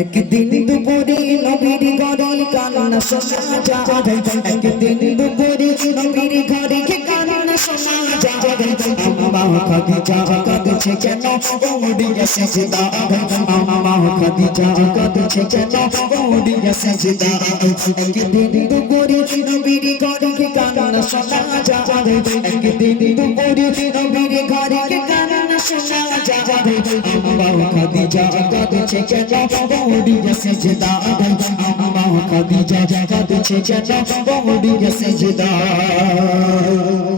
একদিন দুপুরে নবীর ঘরে কান্না শোনা যায়। একদিন দুপুরে নবীর ঘরে কান্না শোনা যায়। আমা খাদিজা কাঁদছে কেন? ওড়ি গেছে জিদা আমা খাদিজা, কাঁদছে কেন? ওড়ি গেছে জিদা একদিন দুপুরে নবীর ঘরে কান্না শোনা যায় একদিন দুপুরে নবীর ঘরে কান্না শোনা যায় আমা খাদিজা, কাঁদছে কেন? ওড়ি গেছে জিদা আমা খাদিজা, কাঁদছে কেন? ওড়ি গেছে জিদা মা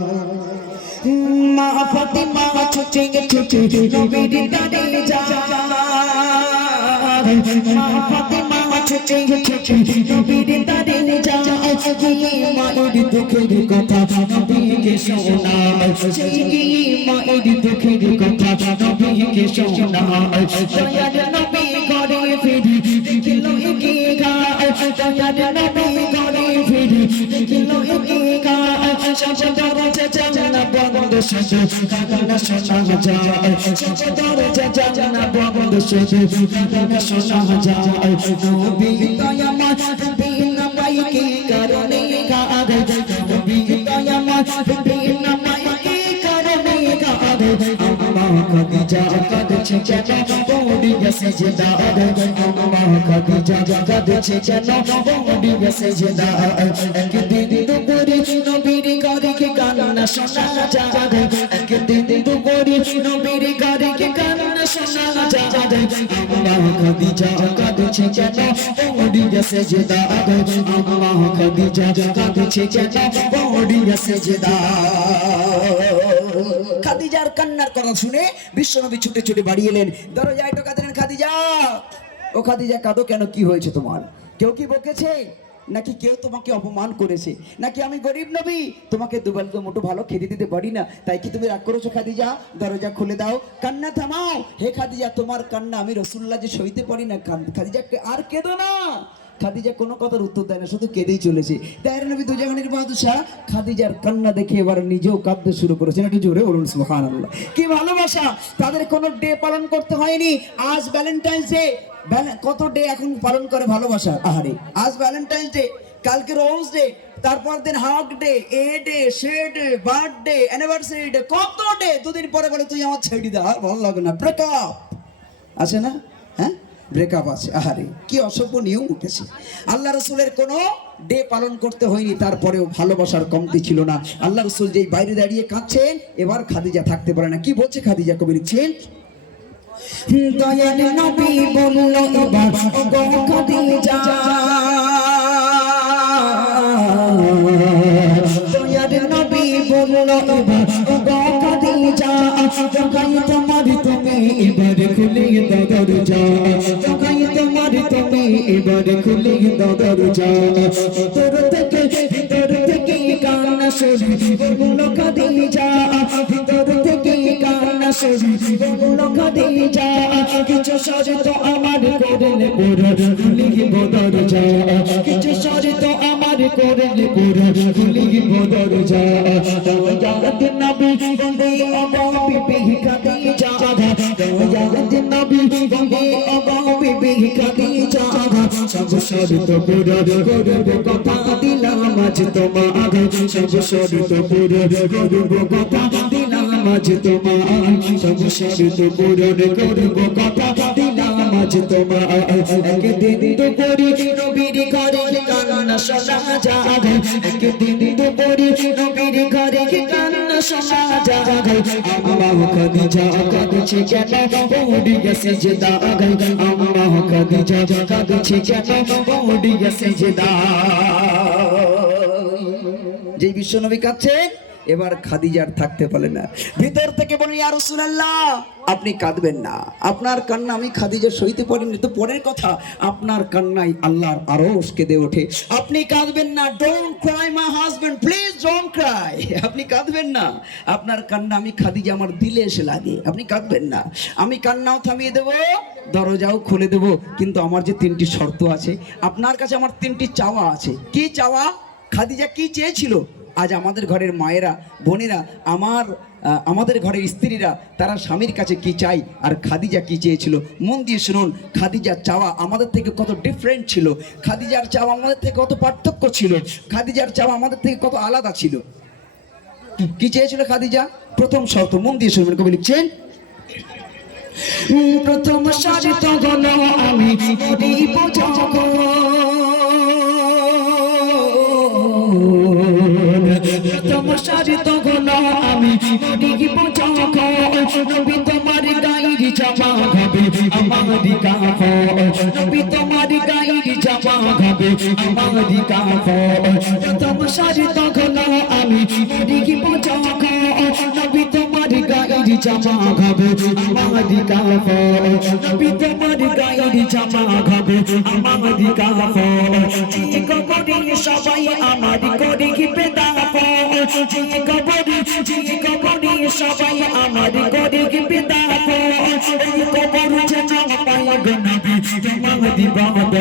ফাতিমা ছুটে ছুটে নবীর যায়। মা ফাতিমা ছুটে ছুটে নবীর দাঁড়ে যায়। গিয়ে মায়ের দুঃখের কথা নবীকে শোনায়। সেই গিয়ে মায়ের দুঃখের কথা নবীকে শোনায়। দয়ার নবী ঘরে ফিরে দেখিল একে গায় দয়ার নবী নবী নবী দাদ একদিন দুপুরে নবীর ঘরে কে কান্না শোনা যায় একদিন দুপুরে নবীর ঘরে কে কান্না শোনা যায় আম্মা খাদিজা কাঁদছে কেন? পৌঁড়ি গেছে দাদ আম্মা খাদিজা কাঁদছে কেন? পৌঁড়ি গেছে খাদিজার কান্নার কথা শুনে বিশ্বনবী ছুটে ছুটে বাড়ি এলেন। দরজায় টোকা দিলেন, খাদিজা, ও খাদিজা, কাঁদো কেন? কি হয়েছে তোমার? কেউ কি বকেছে? নাকি কেউ তোমাকে অপমান করেছে? নাকি আমি গরিব নবী? তোমাকে দুবেল তো মোটো ভালো খেতে দিতে পারি না। তাই কি তুমি রাগ করেছ, খাদিজা? দরজা খুলে দাও। কান্না থামাও। হে খাদিজা, তোমার কান্না আমি রসুল্লা যে সইতে পারি না। খাদিজাকে খাদিজা আর কেঁদো না। খাদিজা কোনো কথার উত্তর দেয় না, শুধু কেঁদেই চলেছে। তাই নবী দুজাহানের বাদশাহ খাদিজার কান্না দেখে এবার নিজেও কাঁদতে শুরু করেছেন। একটু জোরে বলুন, সুবহানাল্লাহ। কি ভালোবাসা! তাদের কোনো ডে পালন করতে হয়নি। আজ ভ্যালেন্টাইন্স ডে কত ডে এখন পালন করে ভালোবাসা? আহারে, আজ ভ্যালেন্টাইন্স ডে কালকে রোজ ডে তারপর দিন হাক ডে এ ডে সে ডে বার্থডে অ্যানিভার্সারি ডে কত ডে দুদিন পরে বলে, তুই আমার ছেড়ে দা। আর ভালো লাগে না। ব্রেকআপ আছে না? হ্যাঁ? ব্রেকআপ আছে। আহারে, কি অসভ্য নিয়ম উঠেছে। আল্লাহ রসুলের কোনো ডে পালন করতে হয়নি, তারপরেও ভালোবাসার কমতি ছিল না। আল্লাহ রসুল যেই বাইরে দাঁড়িয়ে কাঁদছেন, এবার খাদিজা থাকতে পারে না। কি বলছে খাদিজা কবি লিখছেন? দয়াল নবী বলল, এবার গো খাদিজা। দয়াল নবী বলল, এবার গো খাদিজা। এবার খুলে দাও দরজা যখন তোমার তুমি এবার খুলে দাও দরজা তোর থেকে, ভিতর থেকে কান্না শুনি বলল খাদিজা ভিতর থেকে কান্না শুনি বলল খাদিজা কিছু সাজে তো আমার করলে পুরো খুলিব দরজা কিছু সাজে তো আমার করলে পুরো খুলিব দরজা জাগত নবী বন্দে অবা বিবি খাদিজা জাগত নবী বন্দে অবা বিবি খাদিজা সব শর্ত পুরো করব, কথা দিলাম আজ তোমার সব শর্ত পুরো করব, কথা দিলাম আজ তোমার সব শর্ত পুরো করব, কথা দিলাম আজ তোমার একদিন তো করি নবীর ঘরে কান্না শোনা যাবে একদিন তো করি শোনা যাবে আম্মা খাদিজা কাঁদছে কেন পৌঁড়ি গেছে যে দাগ আম্মা খাদিজা কাঁদছে কেন পৌঁড়ি গেছে যে দাগ যেই বিশ্বনবী কাঁদছেন এবার খাদিজার থাকতে পারে না। ভিতর থেকে বলেন ইয়া রাসূলুল্লাহ, আপনি কাঁদবেন না। আপনার কান্না আমি খাদিজা সইতে পারিনি। তো পরের কথা, আপনার কান্নাই আল্লাহর আরশ কেঁদে ওঠে। আপনি কাঁদবেন না don't cry my husband please don't cry আপনি কাঁদবেন না, আপনার কান্না আমি খাদিজা আমার দিলে এসে লাগে আপনি কাঁদবেন না। আমি কান্নাও থামিয়ে দেবো, দরজাও খুলে দেবো, কিন্তু আমার যে তিনটি শর্ত আছে, আপনার কাছে আমার তিনটি চাওয়া আছে। কি চাওয়া? খাদিজা কি চেয়েছিল? আজ আমাদের ঘরের মায়েরা, বোনেরা, আমার আমাদের ঘরের স্ত্রীরা, তারা স্বামীর কাছে কি চাই আর খাদিজা কি চেয়েছিল? মন দিয়ে শুনুন, খাদিজার চাওয়া আমাদের থেকে কত ডিফারেন্ট ছিল? খাদিজার চাওয়া আমাদের থেকে কত পার্থক্য ছিল? খাদিজার চাওয়া আমাদের থেকে কত আলাদা ছিল? কি চেয়েছিল খাদিজা? প্রথম শর্ত, মন দিয়ে শুনবেন কবি লিখছেন। প্রথম শর্ত আমি আমারি কাফ নবী তোমার গাইর জামা হবে আমারি কাফ প্রথম শর্ত হলো আমি দিব যখন নবী তোমার গাইর জামা হবে আমারি কাফ নবী তোমার গাইর জামা হবে আমারি কাফ ঠিক করে সবাই আমার করে কি করে ঠিক করে সবাই আমার করে পায় গনবি তোমার দিবাদ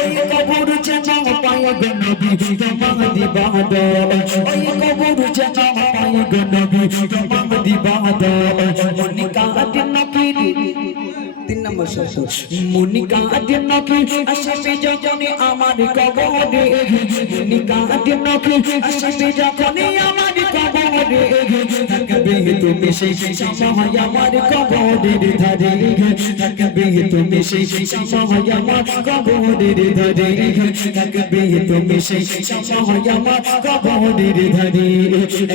এই কবর যেন পায় গনবি তোমার দিবাদ এই কবর গনবি তোমার দিবাদ মনিকা মুনিকা নকি আসবে যখন আমার কবরে মুনিকা তুমি সেই সময় আমার কবরের ধারে থাকবে। তুমি সেই সময় আমার কবরের ধারে থাকবে। তুমি সেই সময় আমার কবরের ধারে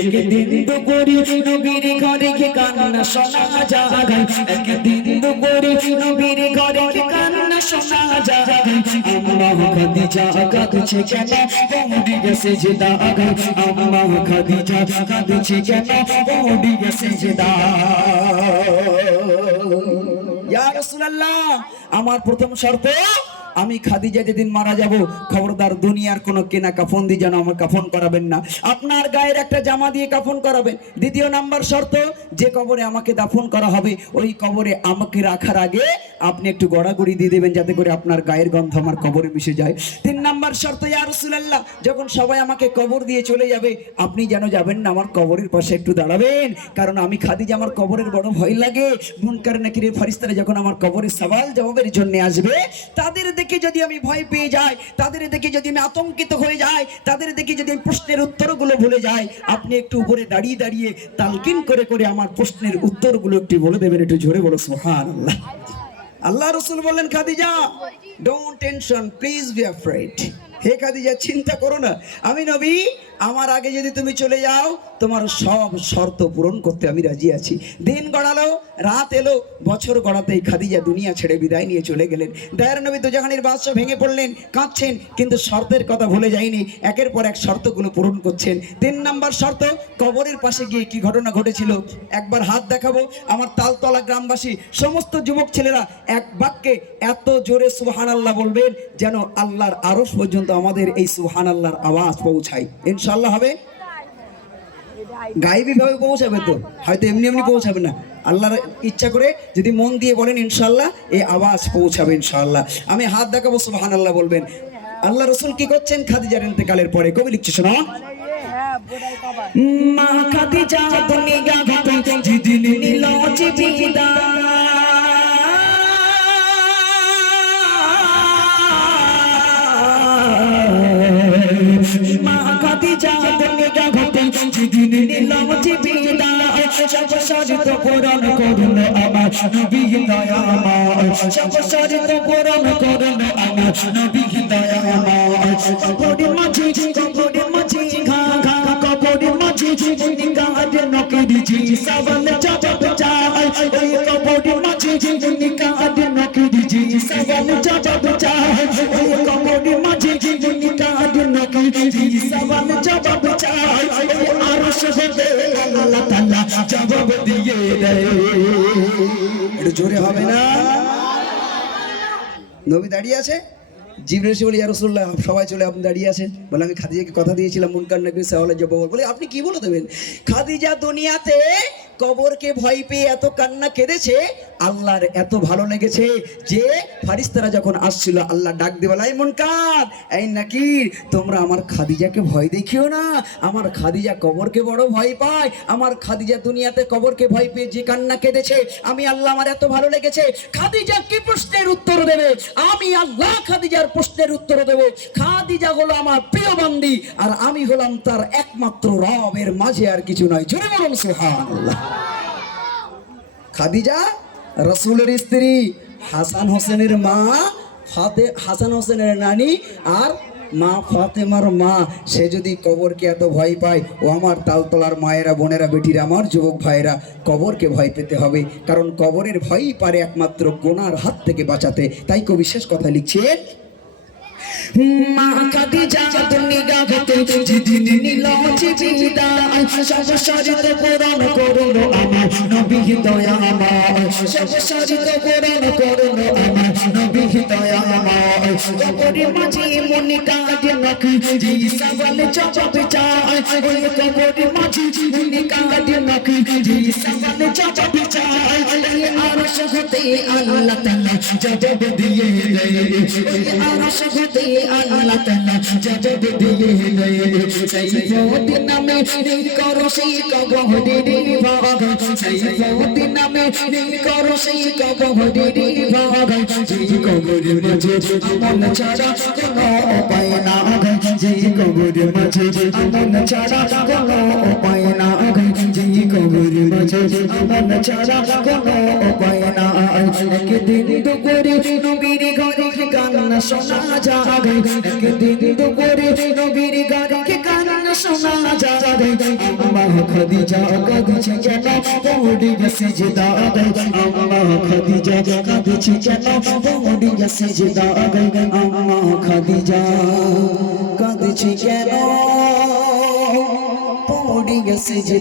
একদিন দুপুরে নবীর ঘরে কি কান্না শোনা যায়। একদিন দুপুরে নবীর ঘরে কি কান্না শোনা যায়। আম্মা খাদিজা কাঁদছে কেন? বৌদি গেছে যে দাগ আম্মা খাদিজা কাঁদছে কেন? গেছে যে ইয়া রাসূলুল্লাহ, আমার প্রথম শর্ত আমি খাদিজা যেদিন মারা যাব, খবরদার দুনিয়ার কোনো কেনা কাফন দিয়ে যেন আমার কাফন করাবেন না। আপনার গায়ের একটা জামা দিয়ে কাফন করাবেন। দ্বিতীয় নাম্বার শর্ত, যে কবরে আমাকে দাফন করা হবে, ওই কবরে আমাকে রাখার আগে আপনি একটু গড়াগড়ি দিয়ে দেবেন যাতে করে আপনার গায়ের গন্ধ আমার কবরে মিশে যায়। তিন নাম্বার শর্ত, ইয়া রাসূলুল্লাহ, যখন সবাই আমাকে কবর দিয়ে চলে যাবে, আপনি যেন যাবেন না আমার কবরের পাশে একটু দাঁড়াবেন। কারণ আমি খাদিজা আমার কবরের বড় ভয় লাগে। মুনকার নাকিরের ফারিস্তারা যখন আমার কবরের সওয়াল জবাবের জন্য আসবে, তাদের দেখে যদি আমি ভয় পেয়ে যাই, তাদের দেখে যদি আমি আতঙ্কিত হয়ে যাই, তাদের দেখে যদি আমি প্রশ্নের উত্তরগুলো ভুলে যাই, আপনি একটু উপরে দাঁড়িয়ে দাঁড়িয়ে তালকিন করে করে আমার প্রশ্নের উত্তরগুলো একটু বলে দেবেন, একটু জোরে বলো সোহান আল্লাহ রসুল বললেন, Khadija don't tension please be afraid hey Khadija, চিন্তা করো না। আমি নবী আমার আগে যদি তুমি চলে যাও, তোমার সব শর্ত পূরণ করতে আমি রাজি আছি। দিন গড়ালো, রাত এলো, বছর গড়াতেই খাদিজা দুনিয়া ছেড়ে বিদায় নিয়ে চলে গেলেন। দয়ার নবী দুজাহানির বাদশাহ ভেঙে পড়লেন, কাঁদছেন, কিন্তু শর্তের কথা ভুলে যায়নি। একের পর এক শর্তগুলো পূরণ করছেন। তিন নাম্বার শর্ত, কবরের পাশে গিয়ে কি ঘটনা ঘটেছিল? একবার হাত দেখাবো, আমার তালতলা গ্রামবাসী, সমস্ত যুবক ছেলেরা এক বাক্যে এত জোরে সুহান আল্লাহ বলবেন যেন আল্লাহর আরস পর্যন্ত আমাদের এই সুহান আল্লাহর আওয়াজ পৌঁছায়। ইনশাল্লাহ হবে। গাইবি ভাবে পৌঁছাবে তো? হয়তো এমনি এমনি পৌঁছাবে না। আল্লাহর ইচ্ছা করে যদি মন দিয়ে বলেন ইনশাল্লাহ এই আওয়াজ পৌঁছাবে ইনশাল্লাহ আমি হাত দেখাবো সুবহান আল্লাহ বলবেন। আল্লাহ রসুল কি করছেন? খাদিজার ইন্তেকালের পরে। কবি লিখছে শোনো। মা খাদিজা দুনিয়া দুনিয়া হতে যেদিন নিল জীবিদা সব শরিত পূরণ করুন আমার নবী দয়া আমার সব শরিত পূরণ করুন আমার নবী দয়া আমার কবরে মাঝে কবরে মাঝে ঘা ঘা কবরে মাঝে নিকাজ নকরি জি সবল জবাব জবাব চাই ওই আরশ হতে আল্লাহ তাআলা জবাব দিয়ে দেয়। এটা জোরে হবে না? নবী দাঁড়িয়ে আছে? জিবরিল এসে বলে, ইয়া রাসূলুল্লাহ সবাই চলে আপনি দাঁড়িয়ে আছেন বলে, আমি খাদিজাকে কথা দিয়েছিলাম, মুনকার নাকি সাহলে জবাব বলে, আপনি কি বলে দেবেন? খাদিজা দুনিয়াতে কবরকে ভয় পেয়ে এত কান্না কেঁদেছে, আল্লাহর এত ভালো লেগেছে যে ফারিস্তারা যখন আসছিল, আল্লাহ ডাক দেওয়ালাই মন কার এই নাকি তোমরা আমার খাদিজাকে ভয় দেখিও না। আমার খাদিজা কবরকে বড় ভয় পায়। আমার খাদিজা দুনিয়াতে কবরকে ভয় পেয়ে যে কান্না কেঁদেছে, আমি আল্লাহ আমার এত ভালো লেগেছে। খাদিজা কি প্রশ্নের উত্তর দেবে? আমি আল্লাহ খাদিজার প্রশ্নের উত্তর দেব। খাদিজা হলো আমার প্রিয় বান্দি, আর আমি হলাম তার একমাত্র রবের মাঝে আর কিছু নয়। জোরে বলুন, সুবহানাল্লাহ। খাদিজা, রসুলের স্ত্রী হাসান হোসেনের মা, ফাতে, হাসান হোসেনের নানি আর মা ফাতেমার মা। সে যদি কবরকে এত ভয় পায়, ও আমার তালতলার মায়েরা, বোনেরা, বেটিরা, আমার যুবক ভাইয়েরা, কবরকে ভয় পেতে হবে। কারণ কবরের ভয়ই পারে একমাত্র গোনার হাত থেকে বাঁচাতে। তাই কবি শেষ কথা লিখছেন মা খাদিজা দুনিয়া হতে যেদিন নিল জীবিতা সংসারিত কোরআন করুন আমার নবী দয়া আমার। সংসারিত কোরআন করুন আমার নবী দয়া আমার। কবরের মাঝে মনে কাঁদে নাকি যে সওয়াল জবাব চায় ওই কবরের মাঝে মনে কাঁদে নাকি যে সওয়াল জবাব চায় ওই আরশ হতে আল্লাহ তাআলা জবাব দিয়ে দেয় আরশ হতে আল্লাহ ছাড়া কোনো উপায় না যে কবরের মাঝে আমল ছাড়া কোনো উপায় না যে কবরের মাঝে আমল ছাড়া কোনো উপায় না একদিন দুপুরে নবীর ঘরে কান্না শোনা যাবে একদিন দুপুরে নবীর ঘরে কান্না শোনা যাবে আম্মা খাদিজা কাঁদছে কেন পড়ে দাদা আম্মা খাদিজা কাঁদছে কেন পড়ে দাদা আম্মা খাদিজা কাঁদছে কেন? পড়ে গেছে যে